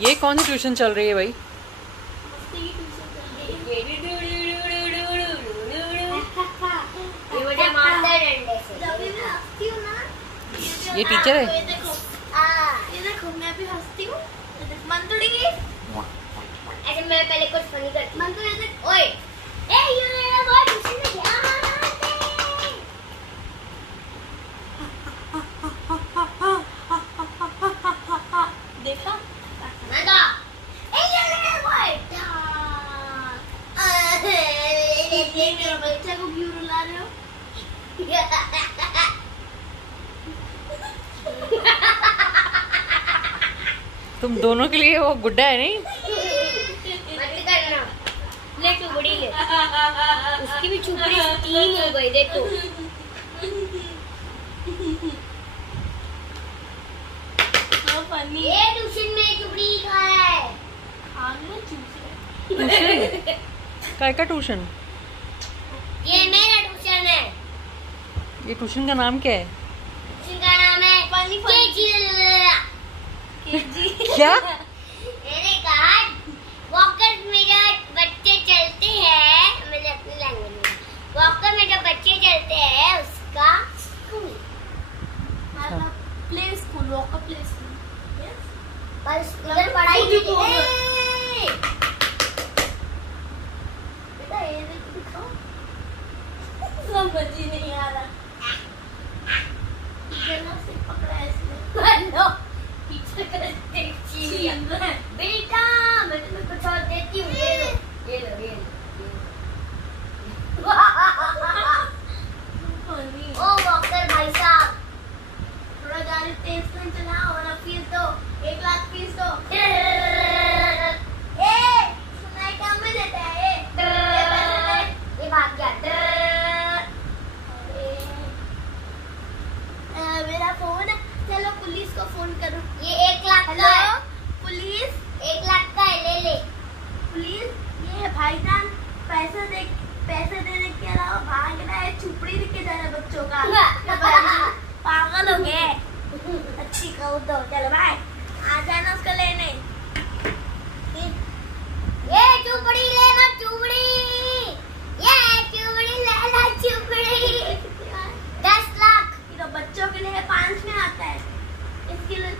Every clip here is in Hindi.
ये कौन सी ट्यूशन चल रही है भाई? ये मुझे मारता है डंडे से। ये टीचर है? ये देखो मैं भी हंसती हूँ। मंतुड़ी ऐसे मैं पहले कुछ फनी करती हूँ। मंतुड़ी देख, ओए ए ये मेरा बॉय ट्यूशन में क्या मारते हैं? देखा मैं तो ए ये मेरा बॉय मेरे बच्चे को क्यों रुला रहे हो? तुम दोनों के लिए वो गुड्डा है नहीं? मत करना। ले चुपड़ी ले। उसकी भी चुपड़ी 3 हो गई देखो। ये ट्यूशन में चुपड़ी खा रहा है। ट्यूशन? काय का ट्यूशन? ये मेरा ट्यूशन है। ये ट्यूशन का नाम क्या है? ट्यूशन का नाम है केजी। क्या? मैंने कहा वॉकर में जब बच्चे चलते हैं, मैंने अपनी लैंग्वेज में, वॉकर में जब बच्चे चलते हैं उसका school, play school, walker play school. बस उधर पढ़ाई की बेटा ये दिखाओ। समझ ही नहीं आ रहा। टीचर से पकड़ा है इसने। टीचर का बेटा मैं तुम्हें कुछ और देती हूँ। ये लो ये लो ये लो। ओ वॉकर भाई साहब थोड़ा गाड़ी तेज में चलाओ और फीस दो। 1 लाख फीस दो। सुनाई काम में देता है ये भाग गया। मेरा फोन है, चलो पुलिस को फोन करो। ये 1 लाख का है। पुलिस 1 लाख का है, ले ले। पुलिस ये भाईजान पैसे देने के अलावा भाग रहा है, चुपड़ी लेके जा रहा है बच्चों का। पागल हो गए। अच्छी कहूँ तो चलो भाई आ जाना उसको लेने। ये चुपड़ी लेना चुपड़ी। ये चुपड़ी लेना चुपड़ी। 10 लाख। ये तो बच्चों के लिए 5 में आता है। इसके लिए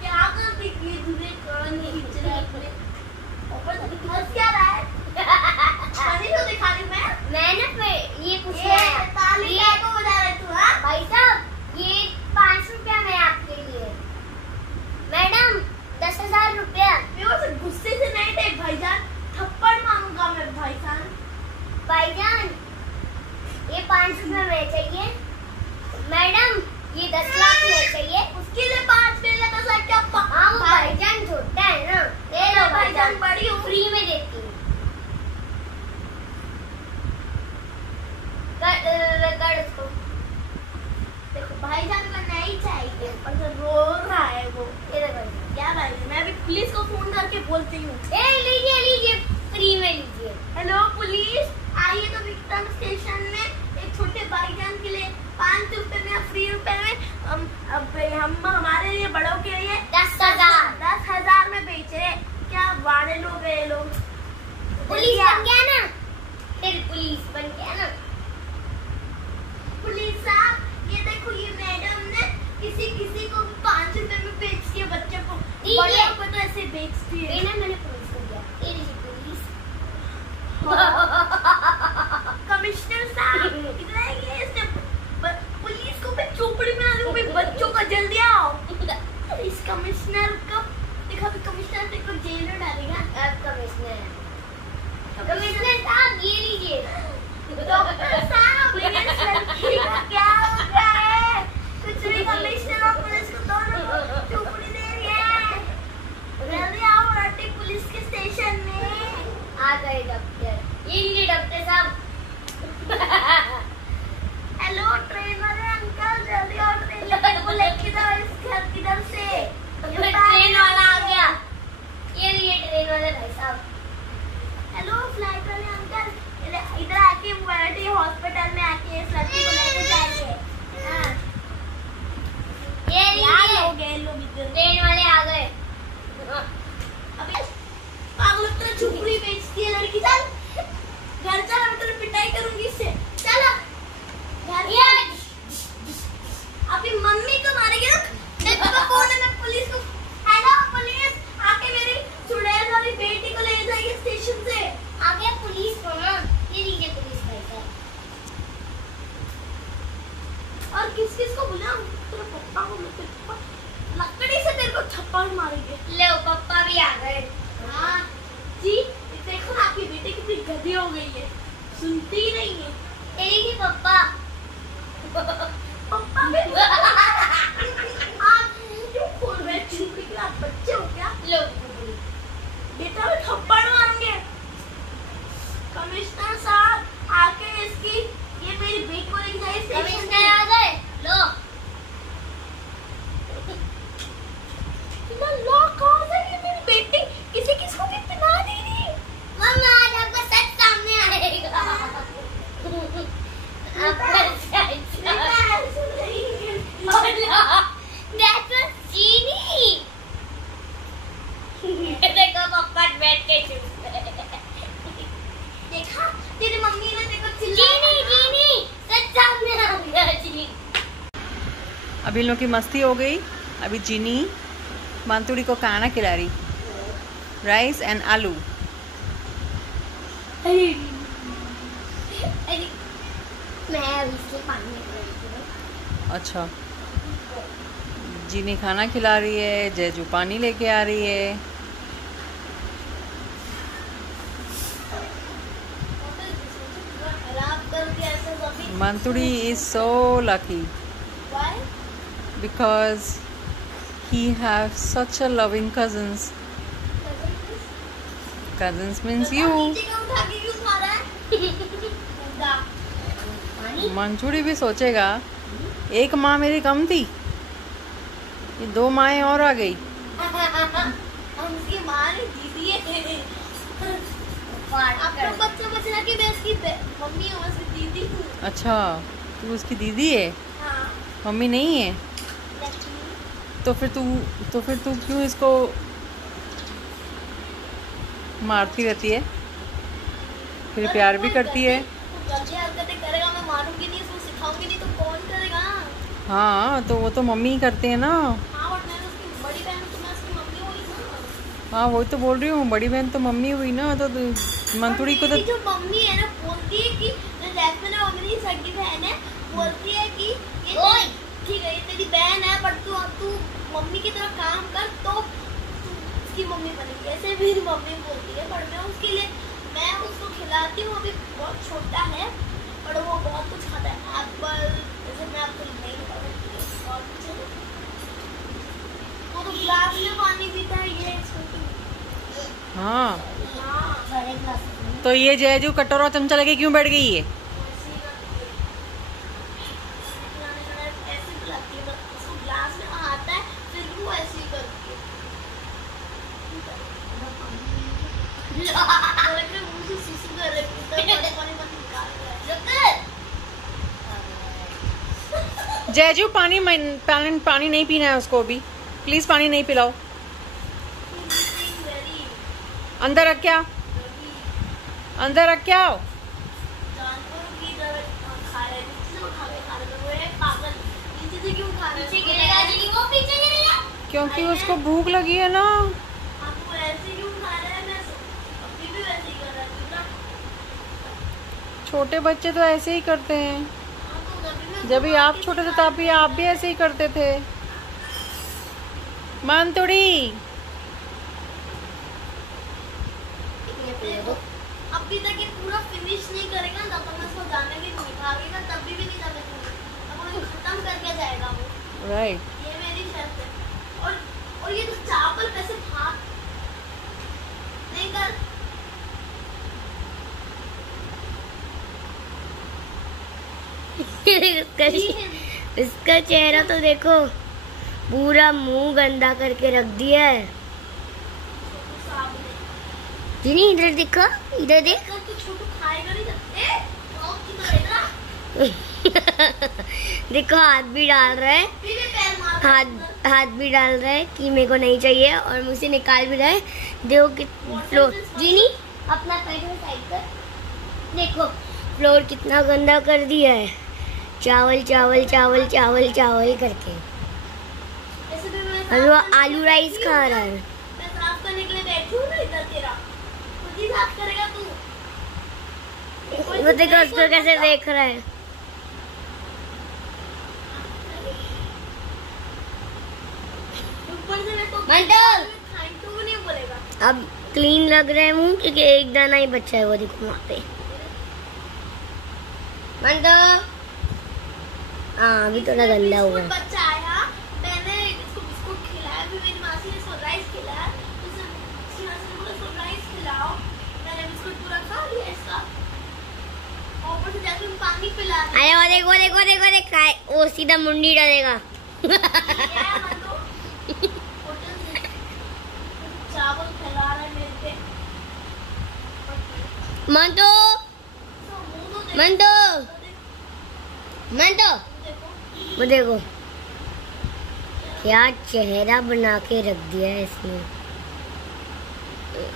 क्या कर दिखी तुझे कौन खींच रहा है अपने ऊपर से हंस क्या रहा है? पानी तो दिखा रही मैं ना ये कुछ है ताली को बजा रहे तू। हाँ भाई साहब ये 5 रुपया मैं आपके लिए। मैडम 10,000 रुपया। मैं गुस्से से नहीं थे भाईजान, थप्पड़ मारूंगा मैं भाईजान। भाईजान ये 5 रुपया में चाहिए। मैडम ये 10 लाख में चाहिए। उसके लिए 5 में 10 लाख क्या? हाँ वो भाईजान छोटा है ना। ले लो भाईजान, बड़ी हूँ फ्री में देती हूँ। कर उसको। देखो भाईजान को नहीं चाहिए और तो रो रहा है वो। ये देखो क्या भाई, मैं भी पुलिस को फोन करके बोलती हूँ। लीजिए लीजिए फ्री में लीजिए। हेलो पुलिस आइए तो विक्रम स्टेशन में एक छोटे भाईजान के लिए 5 रुपए में फ्री रुपए में हम हमारे लिए बड़ों के लिए 10,000 में बेच रहे। क्या वाड़े लोग है लोग। पुलिस बन गया ना, फिर पुलिस बन गया ना। पुलिस साहब ये देखो ये मैडम ने किसी को 5 रुपए में बेचती है बच्चे को, बड़ों को तो ऐसे बेचती है। मैंने पुलिस को दिया। ये लीजिए पुलिस। कमिश्नर साहब इतना ये इसने पुलिस को मैं चोपड़ी में आ रही हूँ, बच्चों का जल्दी आओ। इस कमिश्नर को देखा, कमिश्नर को जेल में डालेगा। अब कमिश्नर साहब ये लीजिए। डॉक्टर साहब ये लड़की का क्या हो गया है? कुछ भी कमिश्नर और पुलिस को दोनों चोपड़ी दे रही है। जल्दी आओ राटी पुलिस के स्टेशन में। आ गए डॉक्टर। ये लीजिए किसको बुलाऊं? तेरे पापा को बुला, तेरे पापा लकड़ी से तेरे को थप्पड़ मारेंगे। ले पापा भी आ गए। हाँ जी, देखो ना आपकी बेटी कितनी गधी हो गई है, सुनती ही नहीं है। तेरी ही पापा पापा भी आप क्यों खोल रहे चुप के? आप बच्चे हो क्या? लो बेटा भी थप्पड़ मारेंगे। कमिश्नर साहब आके इसकी ये मेरी बेटी को लेके जाइए। कमिश्नर आ गए। लो लो कहाँ से ये मेरी बेटी किसी किसको भी पिला दे रही है। मम्मा आज आपका सच सामने आएगा। आपका सच That was Genie. देखो पापा बैठ के चुप देखा तेरी मम्मी ने देखो चिल्लाया। जीनी सच सामने आ गया जीनी। अभी इन लोग की मस्ती हो गई। अभी जीनी मानतुड़ी को खाना खिला रही, राइस एंड आलू। मैं अभी इसके पानी में अच्छा, जीनी खाना खिला रही है, जेजू पानी लेके आ रही है। Manturi is so lucky because he have such a loving cousins. Cousins means you. मंचूरी भी सोचेगा एक माँ मेरी कम थी, ये दो माएँ और आ गई। उसकी माँ ने दीदी है। आपको बच्चा बचना कि मैं इसकी मम्मी हूँ, इसकी दीदी हूँ। अच्छा, तू उसकी दीदी है? हाँ। मम्मी नहीं है? तो फिर तू क्यों इसको मारती रहती है? फिर प्यार भी करती है। करेगा, मैं मारूंगी नहीं, इसको सिखाऊंगी नहीं तो कौन करेगा? हाँ तो वो तो मम्मी ही करते हैं ना। हाँ बट मैं उसकी बड़ी बहन, तो मैं उसकी मम्मी हुई ना। हाँ वही तो बोल रही हूँ, बड़ी बहन तो मम्मी हुई ना। तो मंतुड़ी को तो जो मम्मी है ना बोलती है कि जैस्मिन है वो मेरी सगी बहन है, बोलती है कि ये ठीक है ये तेरी बहन है बट तू मम्मी की तरह काम कर तो उसकी मम्मी बनेगी। ऐसे भी मम्मी बोलती है पर मैं उसके लिए मैं उसको खिलाती हूँ। अभी बहुत छोटा है और वो बहुत कुछ खाता है, एप्पल जैसे मैं आपको नहीं बता सकती और वो तो ग्लास में पानी पीता है ये छोटी। हाँ बड़े ग्लास तो ये जेजू कटोरा चमचा लेके क्यों बैठ गई है? ऐसे बुलाती है उसको ग्लास में आता है फिर वो ऐसे ही करती है। जेजू पानी नहीं पीना है उसको भी, प्लीज पानी नहीं पिलाओ। अंदर रख क्या, अंदर रख क्या? क्योंकि उसको भूख लगी है ना। छोटे बच्चे तो ऐसे ही करते हैं। जब भी आप छोटे थे तब भी आप भी ऐसे ही करते थे। मानतुड़ी अभी तक ये पूरा फिनिश नहीं करेगा तब तक मैं इसको जाने भी नहीं भागेगा, तब भी नहीं जाने दूंगी, तब वो खत्म करके जाएगा वो। राइट, ये मेरी शर्त है। और ये तो चावल कैसे भाग नहीं कर। इसका चेहरा तो देखो, पूरा मुंह गंदा करके रख दिया है। जिनी इधर देखो, इधर देख। देखो हाथ भी डाल रहा है, हाथ भी डाल रहा है कि मेरे को नहीं चाहिए और मुझसे निकाल भी रहा है। देखो कि फ्लोर, जिनी अपना पैर साइड कर, देखो फ्लोर कितना गंदा कर दिया है, चावल चावल चावल चावल चावल करके। और वो आलू राइस खा रहा है। मैं साफ करने के लिए बैठी हूँ ना इधर, तेरा खुद ही साफ करेगा तू। वो देखो उसको कैसे देख रहा है। ऊपर से मैं तो मंटो थैंक यू नहीं बोलेगा। अब क्लीन लग रहा है मुंह, क्योंकि एक दाना ही बच्चा है, वो देखो वहाँ पे। मंटो हाँ अभी थोड़ा गंदा हुआ। बिस्कुट बच्चा आया, मैंने इसको बिस्कुट खिलाया, फिर मेरी मासी ने सनराइज खिलाया, उसकी मासी ने बोला सनराइज खिलाओ, मैंने बिस्कुट पूरा खा लिया इसका, और ऊपर से जाके पानी पिला रही। अरे वो देखो देखो देखो देखो खाए, वो सीधा मुंडी डालेगा। चावल खिला रहा है मेरे पे। मंटो मंटो मंटो वो देखो क्या चेहरा बना के रख दिया है इसने।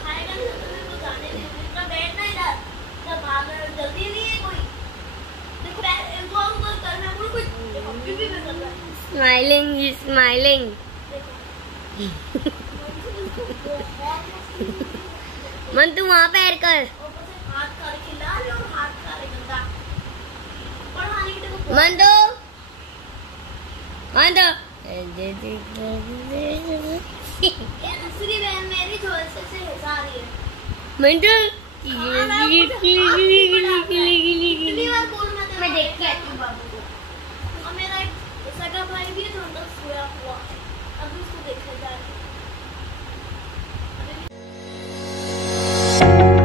खाएगा नहीं तो मेरे को जाने दे, इतना बैठना इधर, इधर भाग रहा है, जल्दी नहीं है कोई। देखो एक और उधर करना बोल, कोई देखो पीपी में कर रहा है, स्माइलिंग स्माइलिंग। मन तू वहाँ पैर कर। ऊपर से हाथ खा खिला रहे और हाथ खा रहे गंदा। पढ़ाने की देखो मन दो मन दो। ये दूसरी बहन मेरी जो ऐसे से हंसा रही है। मन दो कितनी बार बोलना था, मैं देख के आती हूँ बाबू को। और मेरा एक सगा भाई भी है जो अंदर सोया हुआ है, अभी उसको देखा जा रहा है।